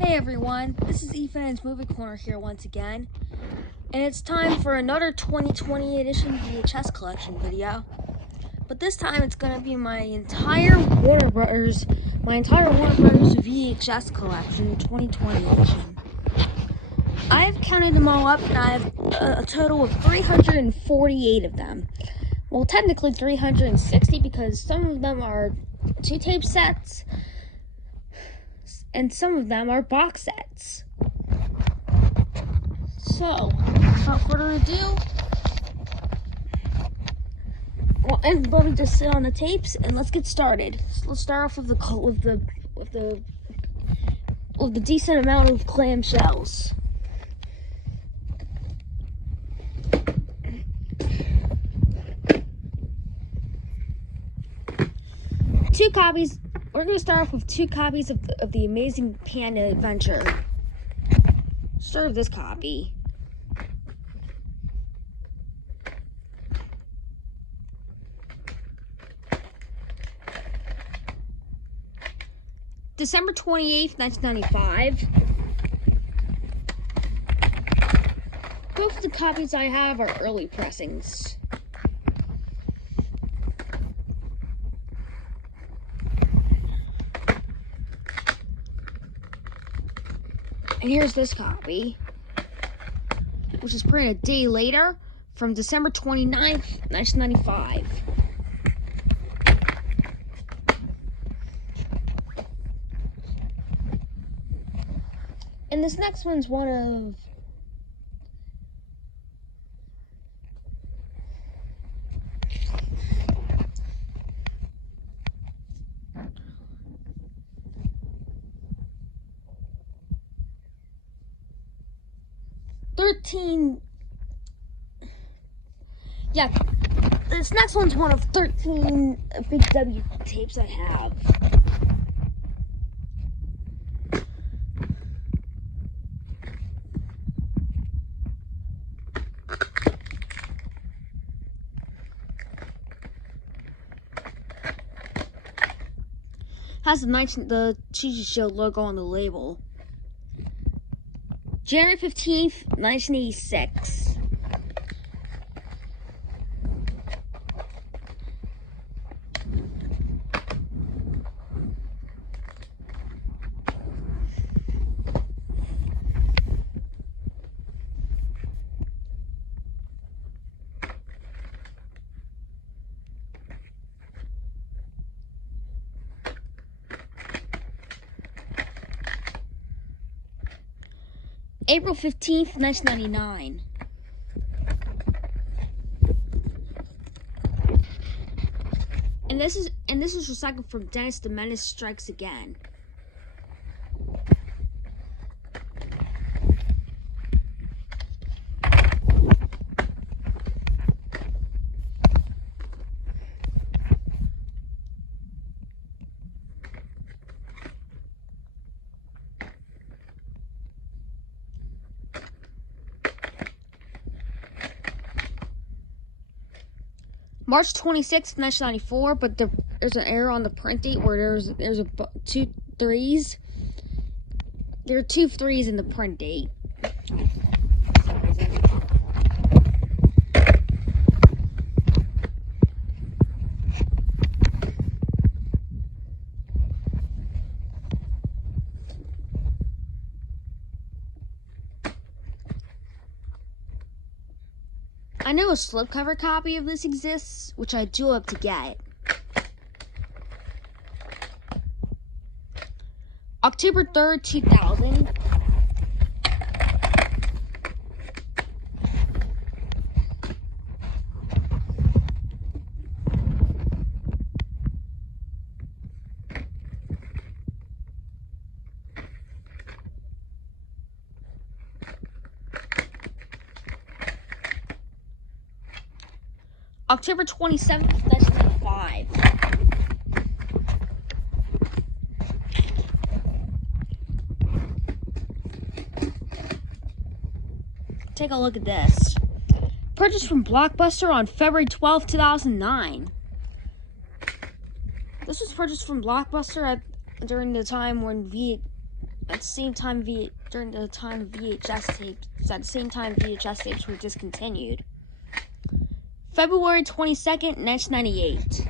Hey everyone, this is Ethan's Movie Corner here once again, and it's time for another 2020 edition VHS collection video. But this time it's going to be my entire Warner Brothers VHS collection, 2020 edition. I've counted them all up, and I have a total of 348 of them. Well, technically 360 because some of them are 2 tape sets, and some of them are box sets. So, without further ado, well, everybody just sit on the tapes and let's get started. So let's start off with the decent amount of clamshells. Two copies. We're going to start off with 2 copies of the Amazing Panda Adventure. Start with this copy. December 28th, 1995. Both of the copies I have are early pressings. And here's this copy, which is printed a day later from December 29th, 1995. And this next one's one of this next one's one of 13 Big W tapes I have. Has the Cheesy Show logo on the label. January 15th, 1986. April 15th, 1999. And this is recycled from Menace. The Menace Strikes Again. March 26th, 1994, but there's an error on the print date where there's 2 3s. There are 2 3s in the print date. I know a slipcover copy of this exists, which I do hope to get. October 3rd, 2000. October 27th, 1995. Take a look at this. Purchased from Blockbuster on February 12th, 2009. This was purchased from Blockbuster during the time when at the same time during the time VHS tapes, at the same time VHS tapes were discontinued. February 22nd, 1998.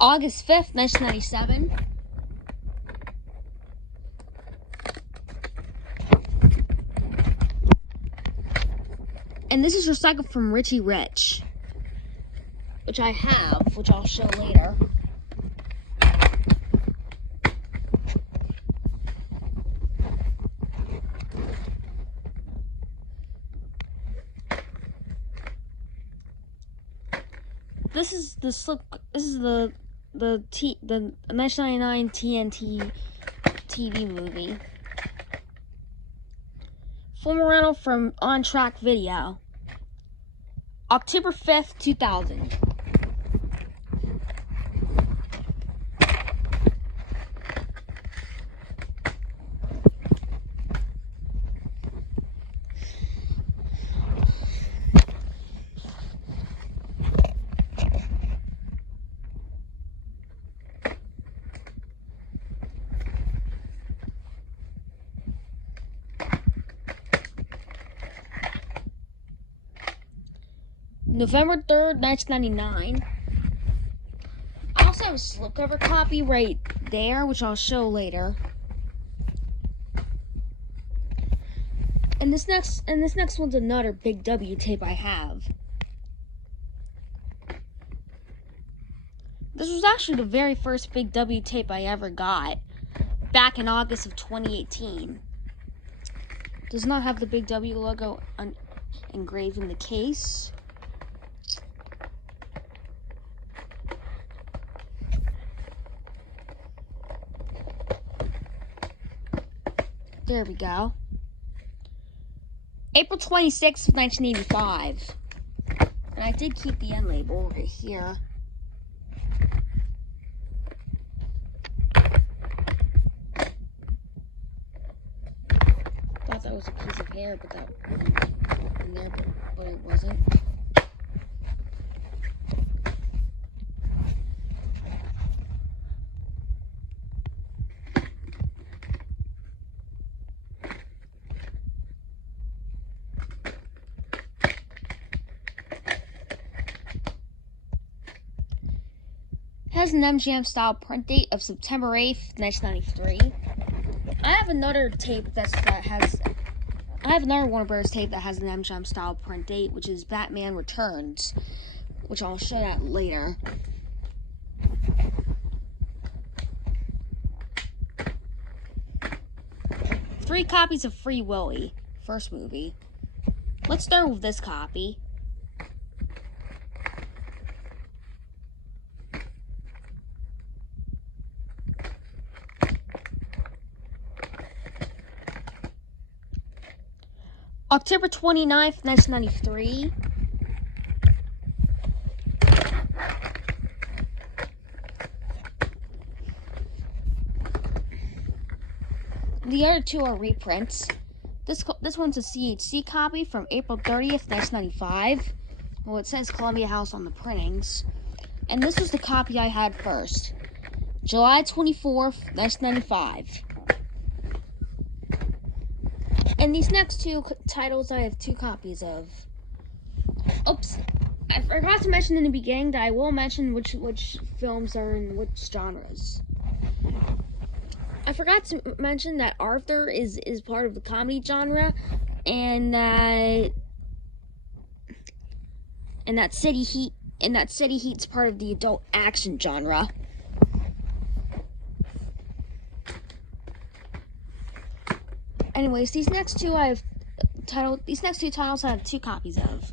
August 5th, 1997. And this is recycled from Richie Rich, which I have, which I'll show later. This is the 1999 TNT TV movie. Former rental from On Track Video. October 5th, 2000. November 3rd, 1999. I also have a slipcover copy right there, which I'll show later. And this next one's another Big W tape I have. This was actually the very first Big W tape I ever got, back in August of 2018. Does not have the Big W logo engraved in the case. There we go. April 26th, 1985. And I did keep the end label over here. Thought that was a piece of hair, but that wasn't in there, but it wasn't. Has an MGM style print date of September 8th, 1993. I have another Warner Bros. Tape that has an MGM style print date, which is Batman Returns, which I'll show that later. Three copies of Free Willy, first movie. Let's start with this copy. October 29th, 1993. The other two are reprints. This one's a CHC copy from April 30th, 1995. Well, it says Columbia House on the printings. And this was the copy I had first. July 24th, 1995. And these next two titles I have two copies of. Oops. I forgot to mention in the beginning that I will mention which films are in which genres. I forgot to mention that Arthur is part of the comedy genre, and that City Heat's part of the adult action genre. Anyways, these next two titles I have two copies of.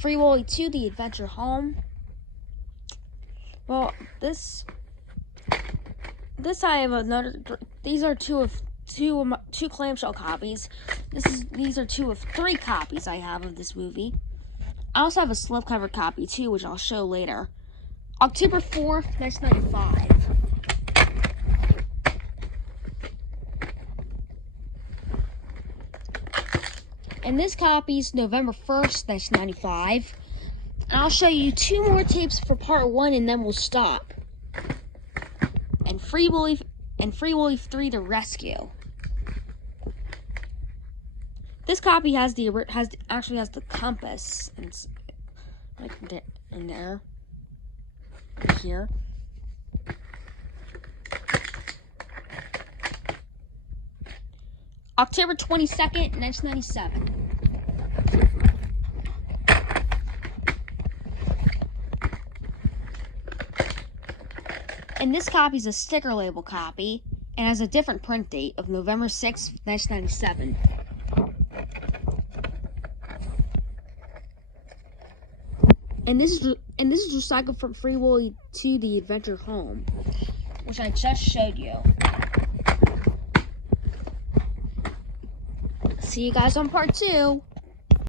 Free Willy 2, The Adventure Home. Well, this I have another. These are two clamshell copies. These are two of three copies I have of this movie. I also have a slipcover copy too, which I'll show later. October 4th, 1995. And this copy's November 1st, 1995. And I'll show you 2 more tapes for part 1 and then we'll stop. And Free Willy 3: The Rescue. This copy actually has the compass, and it's like in there, right here. October 22nd, 1997. And this copy is a sticker label copy and has a different print date of November 6th, 1997. And this is recycled from Free Willy 2: The Adventure Home, which I just showed you. See you guys on part 2.